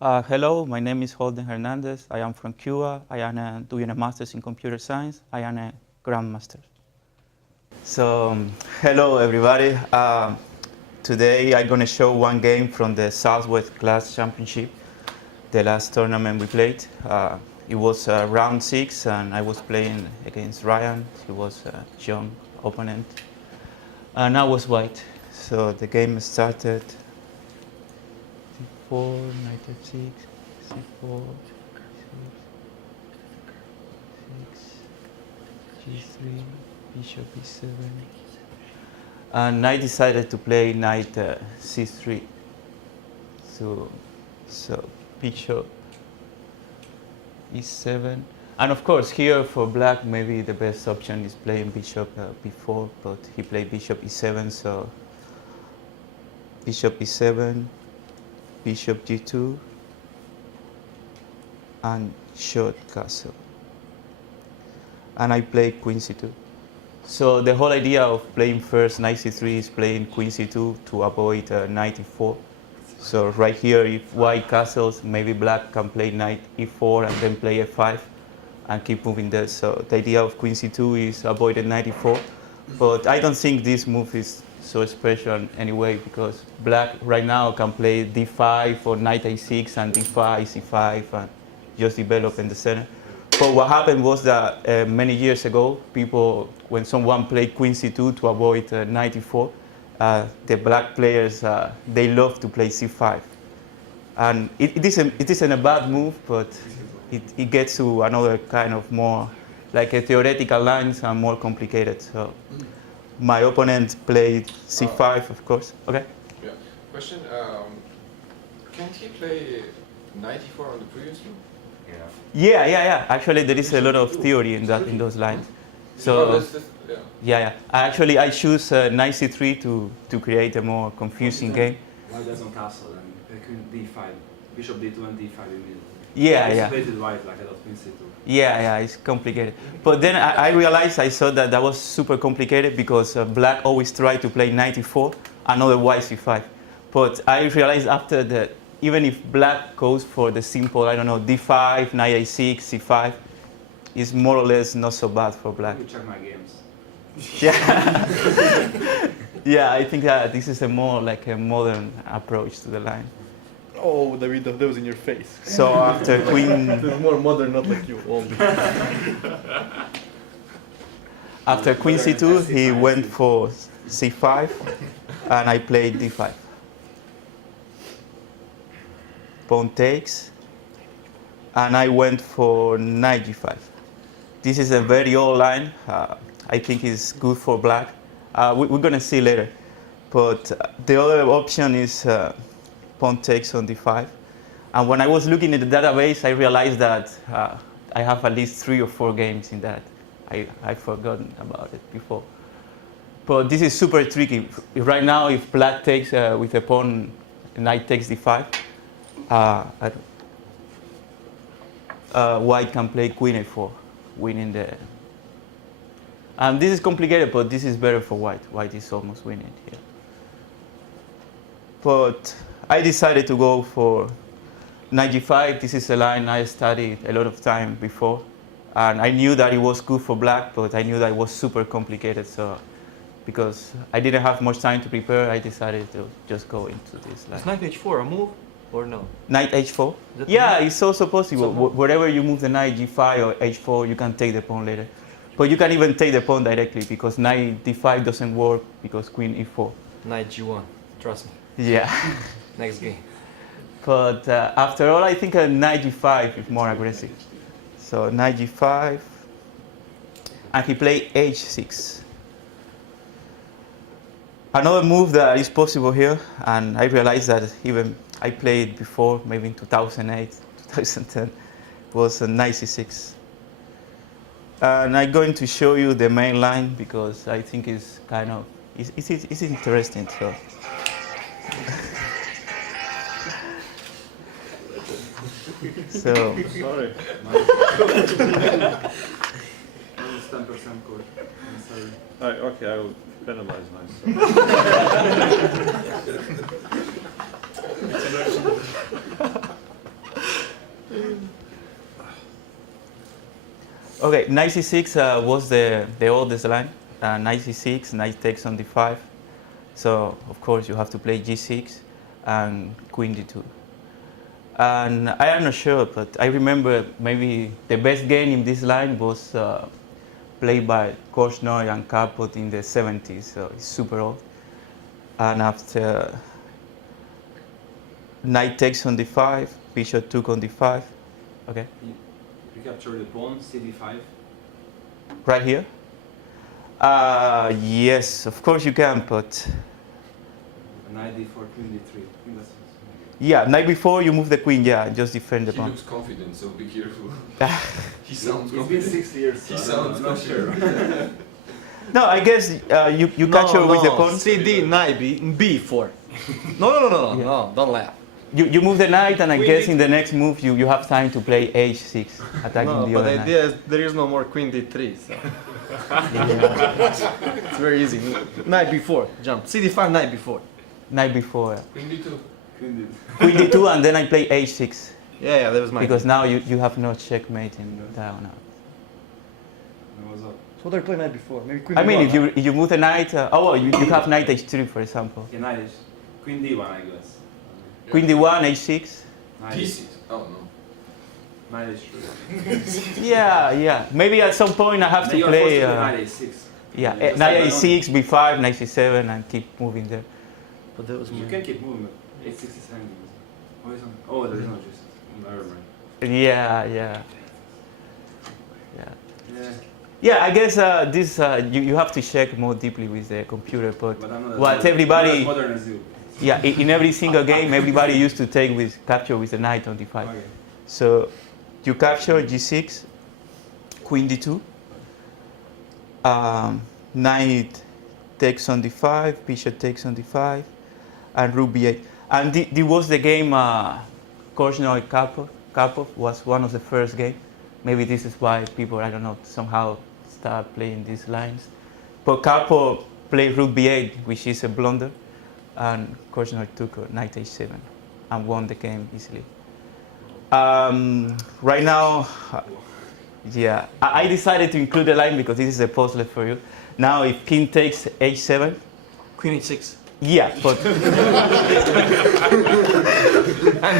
Hello, my name is Holden Hernandez. I am from Cuba. I am doing a master's in computer science. I am a grandmaster. So, hello everybody. Today I'm going to show one game from the Southwest Class Championship, the last tournament we played. It was round 6 and I was playing against Ryan. He was a young opponent. And I was white. So the game started C4, knight f6, C4, 6, G3, bishop e7. And I decided to play knight C3. So bishop e7. And of course, here for black, maybe the best option is playing bishop b4, but he played bishop e7, so bishop e7, bishop g2, and short castle. And I played queen c2. So the whole idea of playing first knight c3 is playing queen c2 to avoid knight e4. So right here, if white castles, maybe black can play knight e4 and then play f5 and keep moving there. So the idea of queen c2 is avoiding knight e4. But I don't think this move is so special anyway, because black right now can play d5 or knight a6 and d5, c5, and just develop in the center. But what happened was that many years ago, people, when someone played queen c2 to avoid knight e4, the black players, they love to play c5. And it isn't a bad move, but it gets to another kind of more, like a theoretical lines and more complicated. So my opponent played c5, of course. Okay? Yeah. Question, can't he play knight e4 on the previous one? Yeah. Actually, there is a lot of theory in that, in those lines. So yeah. Actually, I choose knight c3 to create a more confusing game. Why doesn't castle and queen d5, bishop d2 and d5 immediately? Yeah. Played white like a lot of queen c2. Yeah, it's complicated. But then I realized, I saw that was super complicated because black always tried to play knight e4 and otherwise c5. But I realized after that, even if black goes for the simple, I don't know, d5, knight a6, c5, it's more or less not so bad for black. You check my games. Yeah. Yeah, I think that this is a more like a modern approach to the line. Oh, David, that was in your face. So after queen... It's more modern, not like you, old. After queen c2, he went for c5, and I played d5. Pawn takes, and I went for knight g5. This is a very old line. I think it's good for black. We're going to see later. But the other option is pawn takes on d5. And when I was looking at the database, I realized that I have at least 3 or 4 games in that. I've forgotten about it before. But this is super tricky. Right now, if black takes with a pawn, knight takes d5, white can play queen a4, winning the... And this is complicated, but this is better for white. White is almost winning here. But I decided to go for knight g5. This is a line I studied a lot of time before. And I knew that it was good for black, but I knew that it was super complicated. So because I didn't have much time to prepare, I decided to just go into this line. Is knight h4 a move or no? Knight h4? Yeah, it's also possible. Wherever you move the knight g5 or h4, you can take the pawn later. But you can even take the pawn directly because knight d5 doesn't work because queen e4. Knight g1, trust me. Yeah. Next game. But after all, I think a knight g5 is more aggressive. So knight g5, and he played h6. Another move that is possible here, and I realized that even I played before, maybe in 2008, 2010, was a knight c6. And I'm going to show you the main line because I think it's kind of, it's interesting. So. So. Sorry. It's 10% code. I'm sorry. Okay, I will penalize myself. Okay, knight c6 was the oldest line. Knight c6, knight takes on d5. So of course you have to play g6 and queen d2. And I am not sure, but I remember maybe the best game in this line was played by Korchnoi and Karpov in the 70s, so it's super old. And after knight takes on d5, bishop took on d5. Okay, You capture the pawn, cd5. right here. Yes, of course you can, but Knight d4, queen d3. I think that's yeah, night before you move the queen, yeah, just defend the He pawn. looks confident, so be careful. He sounds It's been confident. 6 years. He so sounds I'm not sure. No, I guess you catch her with the pawn. CD, knight, B4. No, don't laugh. You move the knight, and I guess in the next move you have time to play h6, attacking No, the but other the knight. idea is there is no more queen d3, so it's very easy. Knight b4, jump. CD5, knight b4. Knight before. Queen d2. Queen Queen d2, and then I play h6, Yeah, that was my. because now you have no checkmate in that one. What's up? So what are you playing knight before? Maybe queen I mean, d1, if you move the knight, you have knight h3, for example. Yeah, knight is queen d1, I guess. Queen d1, h6. Knight D6. Oh no. Knight is true. Yeah. Maybe at some point I have to Then play. you're forced to play knight a6. Yeah, Just knight like h6, b5, knight c7, and keep moving there. But that was You my. can keep moving, but a6 is hanging. Oh, there is no juice. Never mind. Yeah. Yeah. Yeah, I guess this you have to check more deeply with the computer, but But I'm not what as everybody, modern as you. yeah, in every single game, everybody used to take with capture with the knight on d5. Okay. So you capture g6, queen d2, knight takes on d5, bishop takes on d5, and rook b8. And this was the game Korchnoi Karpov was one of the first game. Maybe this is why people, I don't know, somehow start playing these lines. But Karpov played rook b8, which is a blunder, and Korchnoi took knight h7 and won the game easily. Right now, yeah, I decided to include the line because this is a puzzle for you. Now, if king takes h7, Queen h6. yeah, but I'm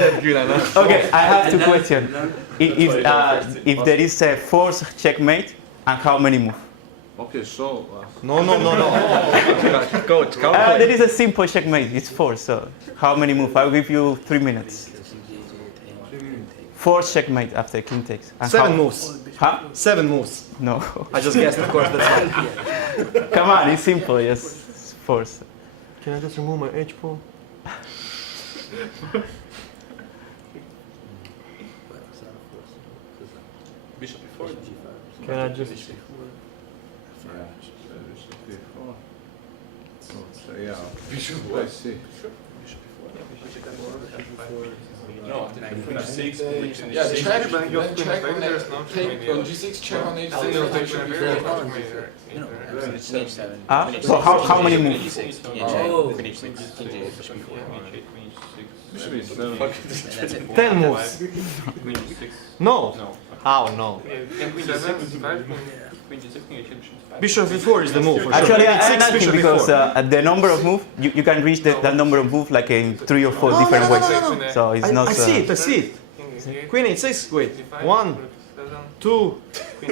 that good, I know. okay, I have two And then- questions. then- If there is a forced checkmate, and how many move? Okay, so. No. Coach, There calculate. is a simple checkmate. It's forced. So how many move? I'll give you 3 minutes. Forced checkmate after king takes. And 7 how- moves. Huh? 7 moves. No. I just guessed, of course, that's right. Come on, it's simple. Yes, it's forced. Can I just remove my H pawn? Bishop before. Can I just. Yeah. Bishop I what? see. No, Queen h6, queen yeah, h6. check, Queen then check on take on g6, check on h6, then bishop before. Ah, so how many moves? Bishop e7. 10 moves. No. How no? Bishop v4 is the move. For Actually, sure. I'm H6, asking bishop because v4. the number of moves you can reach that number of moves like in 3 or 4 different ways. So it's not. I see it, I see it. Queen h6, wait. 1, 2,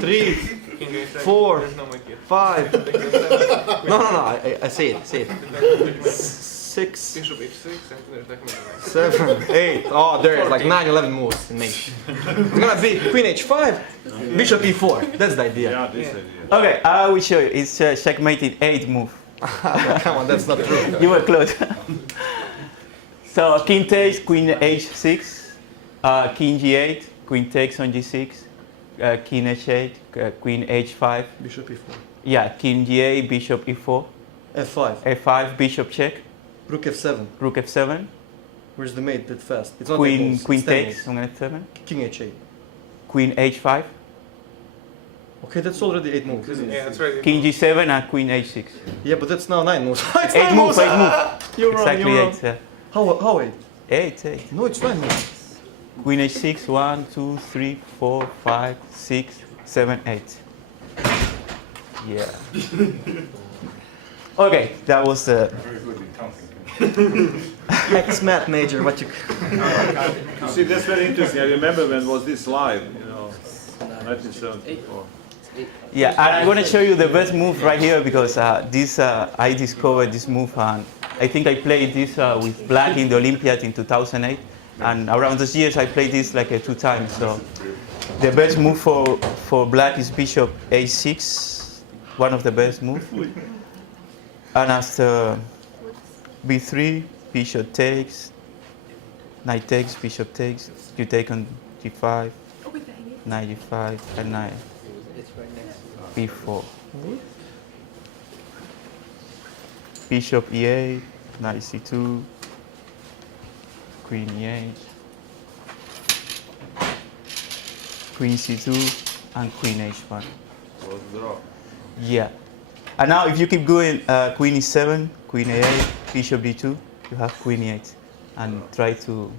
3, 4, 5. No, I see it. 6, Bishop h6, and 7, 8. Oh, there's like 9, 11 moves in me. It's gonna be queen h5, bishop e4. That's the idea. Yeah, this idea. Okay, I will show you. It's checkmate in 8 move. Come on, that's not true. You were close. So king takes, queen h6, king g8, queen takes on g6, king h8, queen h5. Bishop e4. Yeah, king g8, bishop e4, f5, f5, bishop check, rook f7. rook f7, Where's the mate that fast? It's not eight queen moves, queen it's 10 takes on f7, moves. King h8. queen h5, Okay, that's already 8 moves, isn't it? yeah, that's right. king g7, and queen h6. Yeah, but that's now 9 moves. It's 8 9 moves, moves. 8 moves. You're wrong, Exactly you're wrong. 8. Yeah. How 8? 8. No, it's 9 moves. Queen h6, 1, 2, 3, 4, 5, 6, 7, 8. Yeah. Okay, that was the. Very good in counting. Ex-math major, what you... You see, that's very interesting. I remember when was this live, 1974. Yeah, and I'm going to show you the best move right here because this I discovered this move and I think I played this with black in the Olympiad in 2008, and around those years I played this like 2 times. So the best move for black is bishop a6, one of the best moves. And after b3, bishop takes, knight takes, bishop takes, you take on g5, knight g5, and knight b4. Bishop e8, knight c2, queen e8, queen c2, and queen h1. Was draw. Yeah. And now if you keep going, queen e7, queen a8, bishop d2, you have queen e8, and try to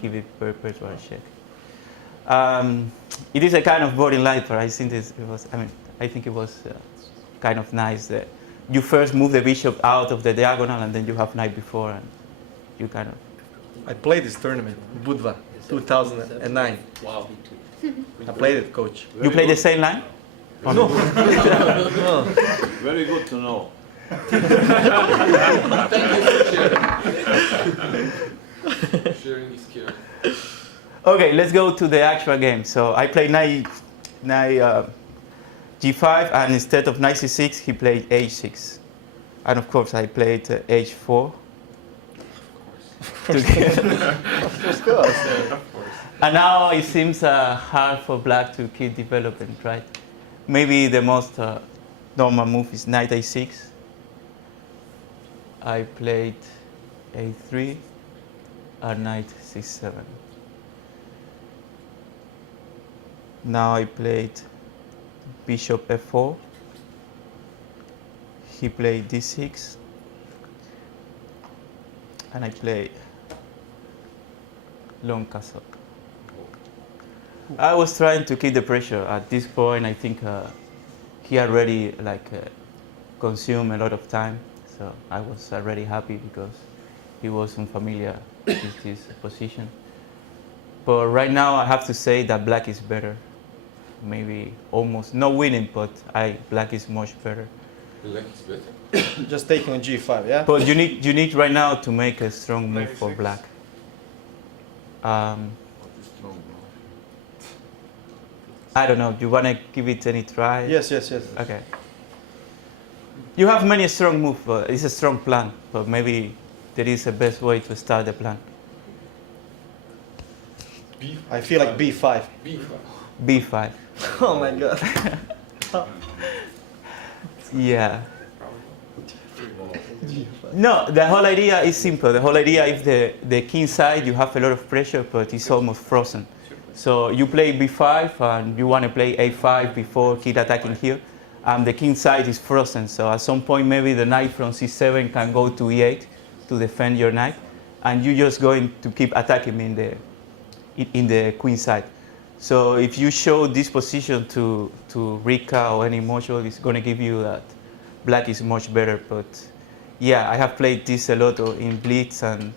give it perpetual check. It is a kind of boring light, but I think I think it was kind of nice that you first move the bishop out of the diagonal, and then you have knight before, and you kind of. I played this tournament, Budva, 2009. Wow. I played it, coach. You play the same line? Or No. no? Very good to know. Sharing is caring. Okay, let's go to the actual game. So I played knight g5, and instead of knight c6, he played h6. And of course, I played h4. Of course. And now it seems hard for black to keep developing, right? Maybe the most normal move is knight a6. I played a3 and knight c7. Now I played bishop f4. He played d6. And I played long castle. I was trying to keep the pressure. At this point, I think he already consumed a lot of time. So I was already happy because he was unfamiliar with this position. But right now, I have to say that black is better. Maybe almost not winning, but black is much better. Black is better. Just taking on g5, yeah? But you need right now to make a strong move for black. What is strong? I don't know. Do you want to give it any try? Yes. Okay. You have many strong moves, but it's a strong plan. But maybe there is a best way to start the plan. I feel like b5. B5. Oh my god. Yeah. No, the whole idea is simple. The whole idea is the king side, you have a lot of pressure, but it's almost frozen. So you play b5 and you want to play a5 before keep attacking here. The king side is frozen, so at some point maybe the knight from c7 can go to e8 to defend your knight, and you're just going to keep attacking in the queen side. So if you show this position to Rika or any module, it's going to give you that black is much better. But yeah, I have played this a lot in Blitz and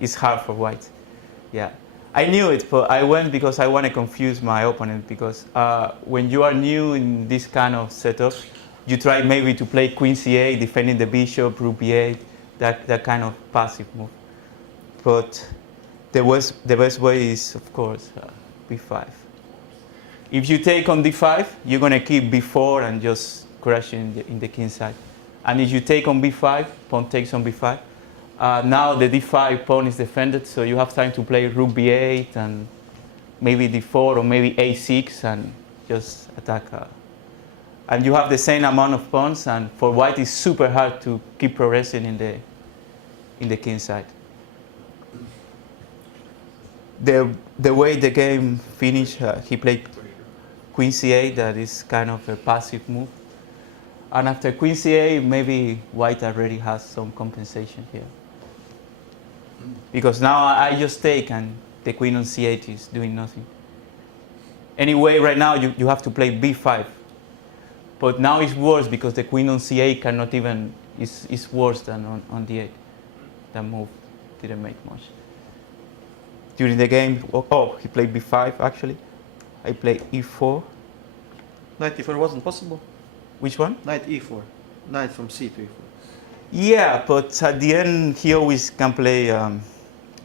it's hard for white. Yeah, I knew it, but I went because I want to confuse my opponent, because when you are new in this kind of setup, you try maybe to play queen c8, defending the bishop, rook b8, that kind of passive move. But the best way is, of course, b5. If you take on d5, you're going to keep b4 and just crash in the king side. And if you take on b5, pawn takes on b5. Now the d5 pawn is defended, so you have time to play rook b8 and maybe d4 or maybe a6 and just attack. And you have the same amount of pawns, and for white it's super hard to keep progressing in the king side. The way the game finished, he played queen c8, that is kind of a passive move. And after queen c8, maybe white already has some compensation here. Because now I just take and the queen on c8 is doing nothing. Anyway, right now you have to play b5. But now it's worse because the queen on c8 cannot even, is worse than on d8. That move didn't make much. During the game, oh, he played b5 actually. I played e4. Knight e4 wasn't possible. Which one? Knight e4. Knight from c to e4. Yeah, but at the end he always can play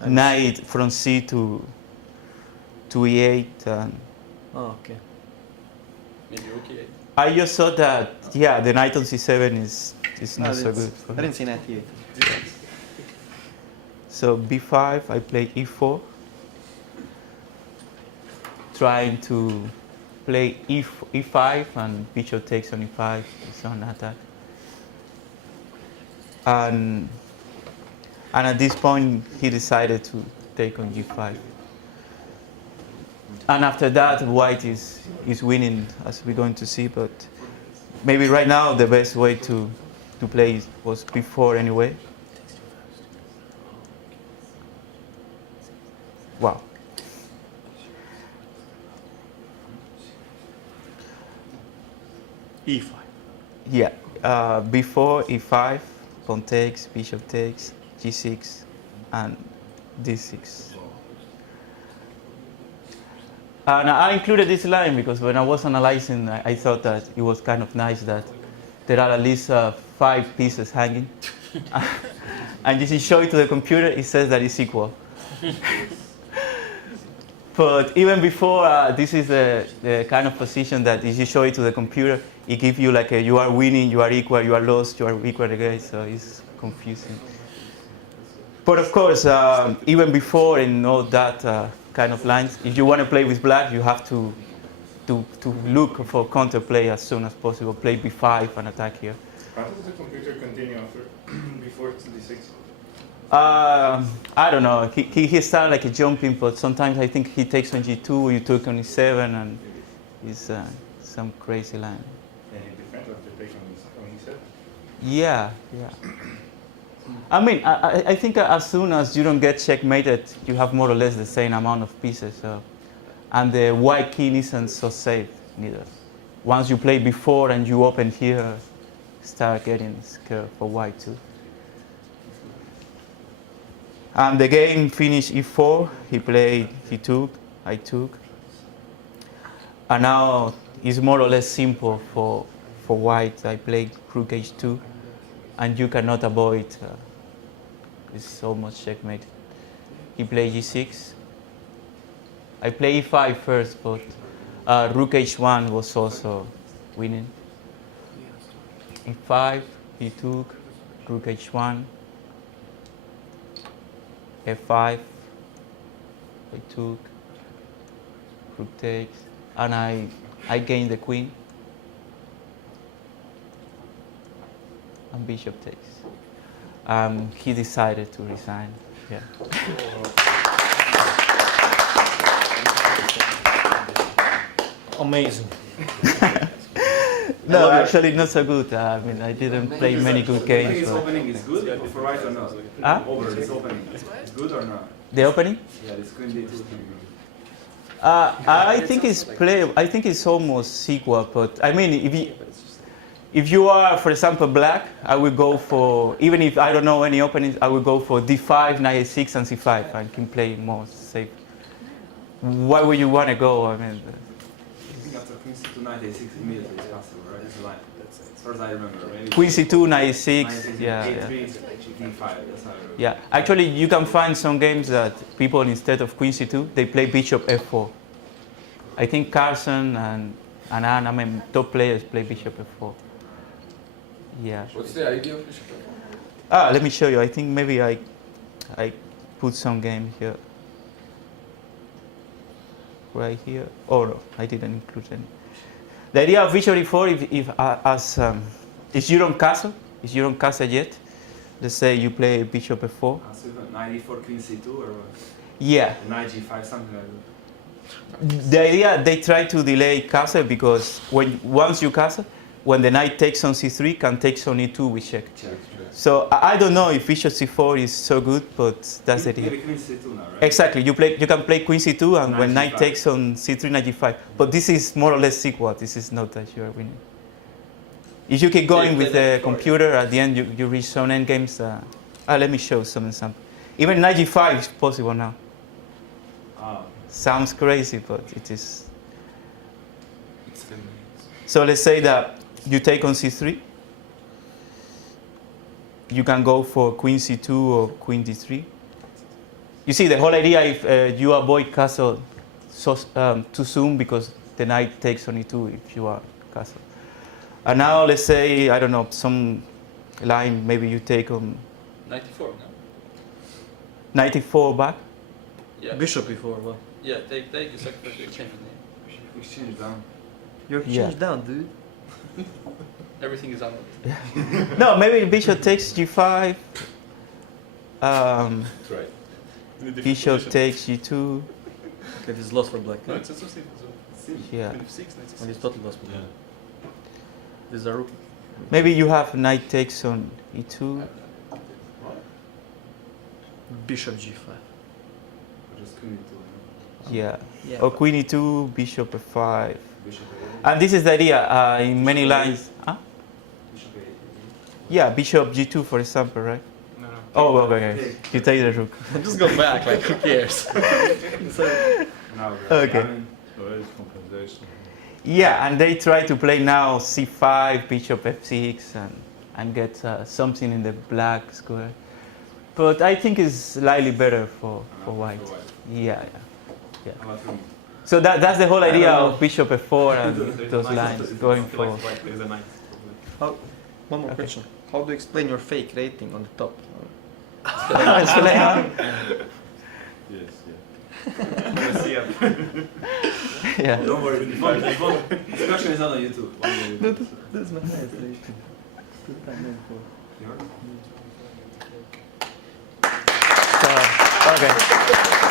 knight from c to e8. And Oh, okay. Maybe okay. I just thought that, yeah, the knight on c7 is not so good. I didn't see knight e8. So b5, I play e4, trying to play e5 and bishop takes on e5, it's on attack. And at this point he decided to take on g5. And after that white is winning, as we're going to see, but maybe right now the best way to play was b4 anyway. Wow. e5. Yeah, b4, e5, pawn takes, bishop takes, g6, and d6. And I included this line because when I was analyzing, I thought that it was kind of nice that there are at least 5 pieces hanging. And if you show it to the computer, it says that it's equal. But even before, this is the kind of position that if you show it to the computer, it gives you like you are winning, you are equal, you are lost, you are equal again, so it's confusing. But of course, even before in all that kind of lines, if you want to play with black, you have to look for counterplay as soon as possible, play b5 and attack here. How does the computer continue after before it's d6? I don't know. He started like a jumping, but sometimes I think he takes on g2, you took on e7, and it's some crazy line. And he defends after taking on e7? Yeah, yeah. I mean, I think as soon as you don't get checkmated, you have more or less the same amount of pieces. So. And the white king isn't so safe neither. Once you play b4 and you open here, start getting scared for white too. And the game finished e4, he played, he took, I took. And now it's more or less simple for white. I played rook h2, and you cannot avoid, it's almost checkmate. He played g6. I played e5 first, but rook h1 was also winning. e5, he took, rook h1, f5, I took, rook takes, and I gained the queen, and bishop takes. He decided to resign. Yeah. Amazing. No, actually not so good. I mean, I didn't play many good I think games. his But opening is good for white or not? Huh? Over his opening. It's good or not? The opening? Yeah, this queen d2. I think it's play. I think it's almost equal. But I mean, if you are, for example, black, I will go for, even if I don't know any openings, I will go for d5, knight a6, and c5. I can play more safe. Why would you want to go? I mean. I think after queen c2, knight a6 immediately is possible, right? It's a line. As far as I remember. Maybe Queen c2, knight a6. a6, Yeah, a3, yeah. d5. That's how I remember. Yeah. Actually, you can find some games that people, instead of queen c2, they play bishop f4. I think Carlsen and Anna, I mean, top players play bishop f4. Yeah. What's the idea of bishop f4? Let me show you. I think maybe I put some game here. Right here. Oh no, I didn't include any. The idea of bishop e4, if you don't castle, yet, let's say you play bishop f4. So knight e4, queen c2 or what? Yeah. Knight g5, something like that. The idea, they try to delay castle because once you castle, when the knight takes on c3, can take on e2 with check. Check, check. So I don't know if bishop c4 is so good, but that's the idea. Maybe queen c2 now, right? Exactly. You can play queen c2, and when knight Knight g5. takes on c3, knight g5. But this is more or less equal. This is not that you are winning. If you keep going with the computer, at the end you reach some endgames. Let me show some example. Even knight g5 is possible now. Ah, Sounds crazy, but it is. So let's say that you take on c3. You can go for queen c2 or queen d3. You see, the whole idea if you avoid castle too soon because the knight takes on e2 if you are castle. And now let's say, I don't know, some line, maybe you take on 94 now. 94 back. Yeah. Bishop before, well. Yeah, take you sacrifice your king. exchange down. You're Yeah. changed down, dude. Everything is unlocked. No, maybe bishop takes g5. Right. Bishop takes g2. Okay, this is lost for black. No, Eh? it's also simple. Yeah. Queen f6, knight And c6. it's totally lost for black. This is a rook. Maybe you have knight takes on e2. Bishop g5. Just queen e2. Yeah. Yeah. Or queen e2, bishop f5. Bishop And this is the idea in many lines. Huh? Bishop a. Yeah, bishop g2, for example, right? No, no. Oh, okay. You take the rook. Just go back, like, who cares? Now, Okay. So there is compensation. Yeah, and they try to play now c5, bishop f6, and get something in the black square. But I think it's slightly better for white. Yeah, yeah. How about room? So that's the whole I don't idea know. of bishop f4 and those lines going for. There's a knight. One more Okay. question. How do you explain your fake rating on the top? Yes, yeah. Yeah. Don't worry, discussion is not on YouTube. One day YouTube. This is my highest rating. Yours? So, okay.